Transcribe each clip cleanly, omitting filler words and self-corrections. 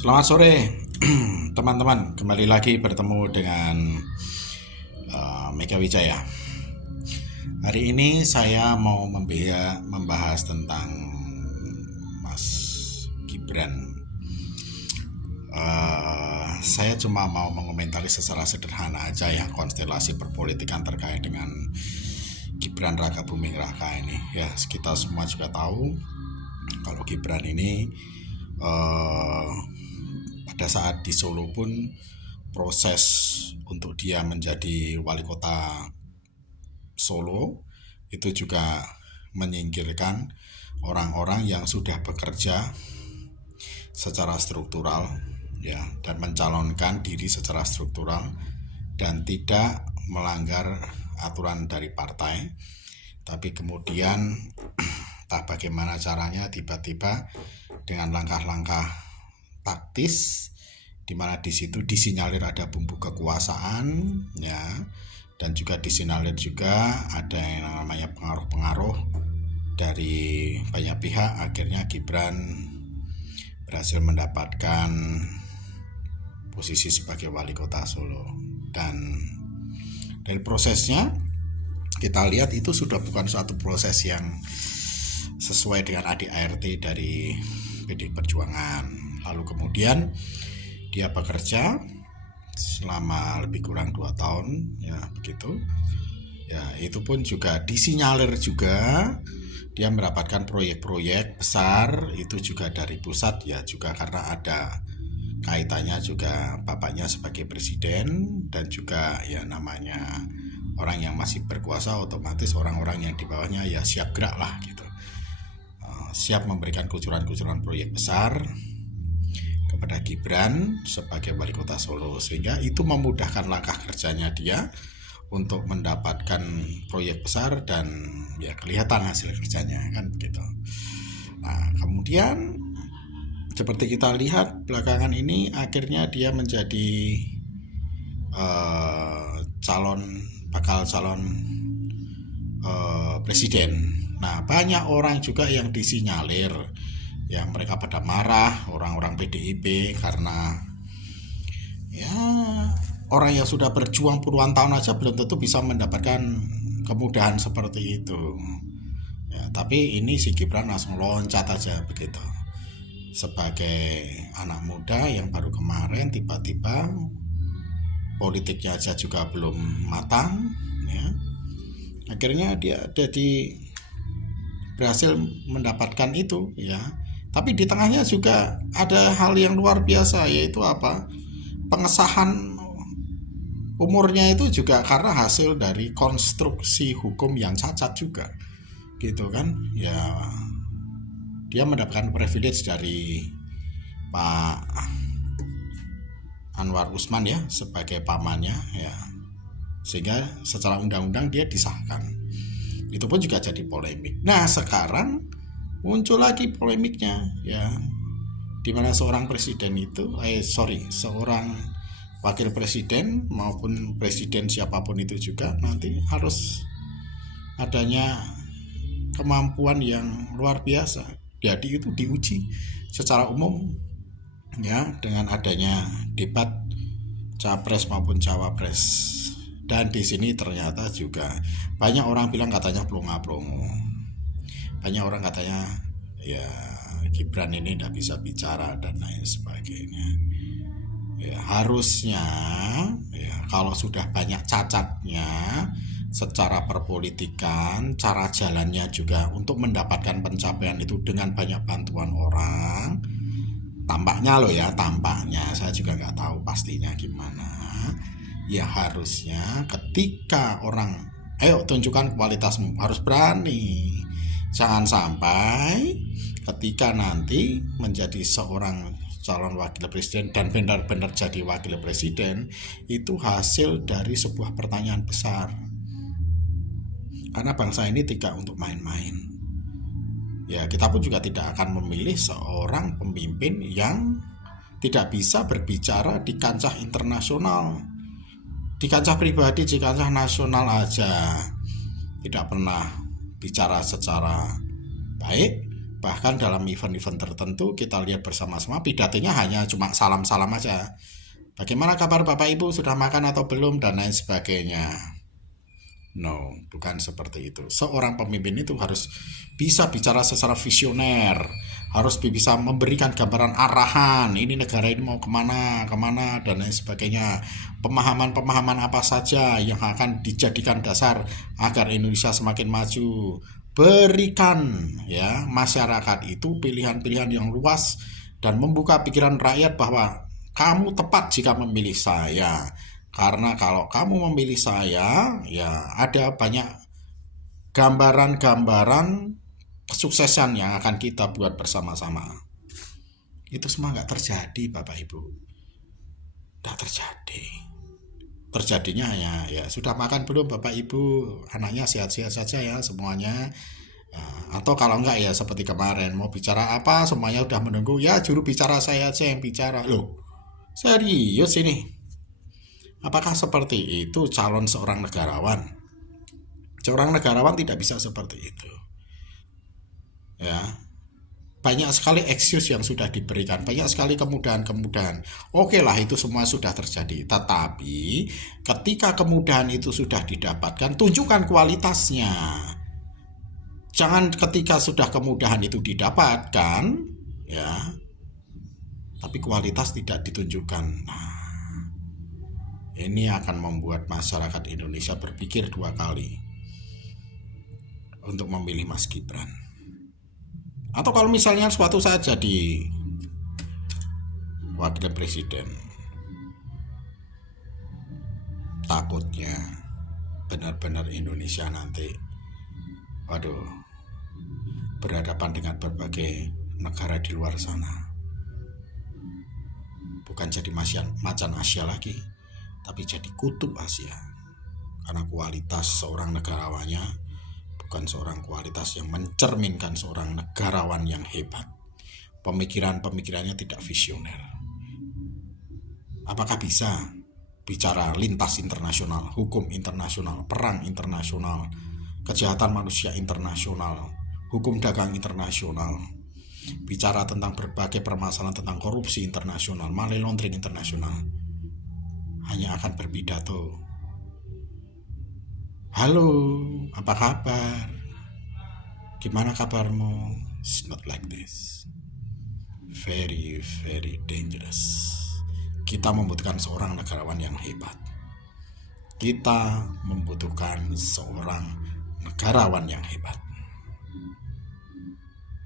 Selamat sore, teman-teman. Kembali lagi bertemu dengan Mega Wijaya. Hari ini saya mau membahas tentang Mas Gibran. Saya cuma mau mengomentari secara sederhana aja ya konstelasi perpolitikan terkait dengan Gibran Raka Buming Raka ini. Ya, kita semua juga tahu kalau Gibran ini pada saat di Solo pun proses untuk dia menjadi wali kota Solo itu juga menyingkirkan orang-orang yang sudah bekerja secara struktural ya, dan mencalonkan diri secara struktural dan tidak melanggar aturan dari partai. Tapi kemudian entah bagaimana caranya tiba-tiba dengan langkah-langkah taktis di mana di situ disinyalir ada bumbu kekuasaan ya, dan juga disinyalir juga ada yang namanya pengaruh-pengaruh dari banyak pihak. Akhirnya Gibran berhasil mendapatkan posisi sebagai wali kota Solo, dan dari prosesnya kita lihat itu sudah bukan suatu proses yang sesuai dengan ADART dari PDI Perjuangan. Lalu kemudian dia bekerja selama lebih kurang 2 tahun ya begitu. Ya, itu pun juga disinyalir juga dia mendapatkan proyek-proyek besar itu juga dari pusat ya, juga karena ada kaitannya juga bapaknya sebagai presiden dan juga ya namanya orang yang masih berkuasa otomatis orang-orang yang di bawahnya ya siap gerak lah gitu. Siap memberikan kucuran-kucuran proyek besar kepada Gibran sebagai wali kota Solo, sehingga itu memudahkan langkah kerjanya dia untuk mendapatkan proyek besar dan ya kelihatan hasil kerjanya kan begitu. Nah kemudian seperti kita lihat belakangan ini akhirnya dia menjadi bakal calon presiden. Nah banyak orang juga yang disinyalir ya mereka pada marah, orang-orang PDIP, karena ya orang yang sudah berjuang puluhan tahun aja belum tentu bisa mendapatkan kemudahan seperti itu ya. Tapi ini si Gibran langsung loncat aja begitu sebagai anak muda yang baru kemarin tiba-tiba politiknya aja juga belum matang ya. Akhirnya dia jadi berhasil mendapatkan itu ya. Tapi di tengahnya juga ada hal yang luar biasa, yaitu apa? Pengesahan umurnya itu juga karena hasil dari konstruksi hukum yang cacat juga. Gitu kan? Ya dia mendapatkan privilege dari Pak Anwar Usman ya sebagai pamannya ya. Sehingga secara undang-undang dia disahkan. Itu pun juga jadi polemik. Nah, sekarang muncul lagi polemiknya ya, dimana seorang wakil presiden maupun presiden siapapun itu juga nanti harus adanya kemampuan yang luar biasa. Jadi itu diuji secara umum ya dengan adanya debat capres maupun cawapres. Dan di sini ternyata juga banyak orang bilang katanya plonga-plongo. Banyak orang katanya ya Gibran ini tidak bisa bicara dan lain sebagainya. Ya harusnya ya kalau sudah banyak cacatnya secara perpolitikan, cara jalannya juga untuk mendapatkan pencapaian itu dengan banyak bantuan orang. Tampaknya loh ya, tampaknya saya juga nggak tahu pastinya gimana. Ya harusnya ketika orang ayo tunjukkan kualitasmu, harus berani. Jangan sampai ketika nanti menjadi seorang calon wakil presiden dan benar-benar jadi wakil presiden itu hasil dari sebuah pertanyaan besar. Karena bangsa ini tidak untuk main-main. Ya kita pun juga tidak akan memilih seorang pemimpin yang tidak bisa berbicara di kancah internasional. Di kancah pribadi, di kancah nasional aja tidak pernah bicara secara baik, Bahkan dalam event-event tertentu kita lihat bersama-sama pidatonya hanya cuma salam-salam aja. Bagaimana kabar Bapak Ibu, sudah makan atau belum, dan lain sebagainya. No, bukan seperti itu. Seorang pemimpin itu harus bisa bicara secara visioner, harus bisa memberikan gambaran arahan, ini negara ini mau kemana, dan lain sebagainya. Pemahaman-pemahaman apa saja yang akan dijadikan dasar agar Indonesia semakin maju. Berikan ya masyarakat itu pilihan-pilihan yang luas dan membuka pikiran rakyat bahwa kamu tepat jika memilih saya. Karena kalau kamu memilih saya, ya ada banyak gambaran-gambaran kesuksesan yang akan kita buat bersama-sama. Itu semua nggak terjadi, Bapak Ibu. Nggak terjadi. Terjadinya ya sudah makan belum Bapak Ibu? Anaknya sehat-sehat saja ya semuanya. Atau kalau enggak ya seperti kemarin, mau bicara apa semuanya udah menunggu, ya juru bicara saya aja yang bicara. Loh, serius ini? Apakah seperti itu calon seorang negarawan? Seorang negarawan tidak bisa seperti itu. Ya, banyak sekali excuse yang sudah diberikan, banyak sekali kemudahan-kemudahan. Oke lah, itu semua sudah terjadi. Tetapi ketika kemudahan itu sudah didapatkan, tunjukkan kualitasnya. Jangan ketika sudah kemudahan itu didapatkan, ya, tapi kualitas tidak ditunjukkan. Nah, ini akan membuat masyarakat Indonesia berpikir 2 kali untuk memilih Mas Gibran. Atau kalau misalnya suatu saat jadi wakil presiden, takutnya benar-benar Indonesia nanti, waduh, berhadapan dengan berbagai negara di luar sana. Bukan jadi macan Asia lagi, tapi jadi kutub Asia. Karena kualitas seorang negarawannya bukan seorang kualitas yang mencerminkan seorang negarawan yang hebat. Pemikirannya tidak visioner. Apakah bisa bicara lintas internasional, hukum internasional, perang internasional, kejahatan manusia internasional, hukum dagang internasional, bicara tentang berbagai permasalahan tentang korupsi internasional, money laundering internasional, hanya akan berpidato, halo, apa kabar? Gimana kabarmu? It's not like this. Very, very dangerous. Kita membutuhkan seorang negarawan yang hebat. Kita membutuhkan seorang negarawan yang hebat.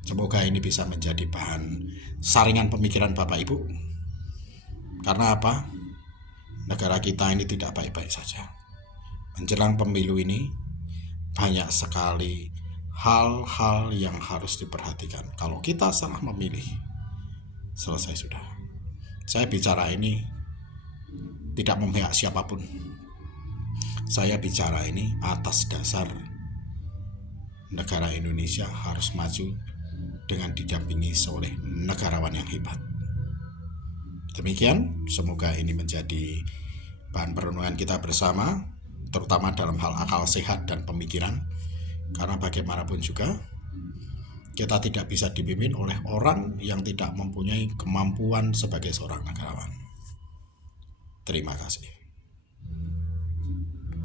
Semoga ini bisa menjadi bahan saringan pemikiran Bapak Ibu. Karena apa? Negara kita ini tidak baik-baik saja. Menjelang pemilu ini banyak sekali hal-hal yang harus diperhatikan. Kalau kita salah memilih, selesai sudah. Saya bicara ini tidak memihak siapapun. Saya bicara ini atas dasar negara Indonesia harus maju dengan didampingi oleh negarawan yang hebat. Demikian, semoga ini menjadi bahan perenungan kita bersama, terutama dalam hal akal sehat dan pemikiran. Karena bagaimanapun juga, kita tidak bisa dipimpin oleh orang yang tidak mempunyai kemampuan sebagai seorang negarawan. Terima kasih.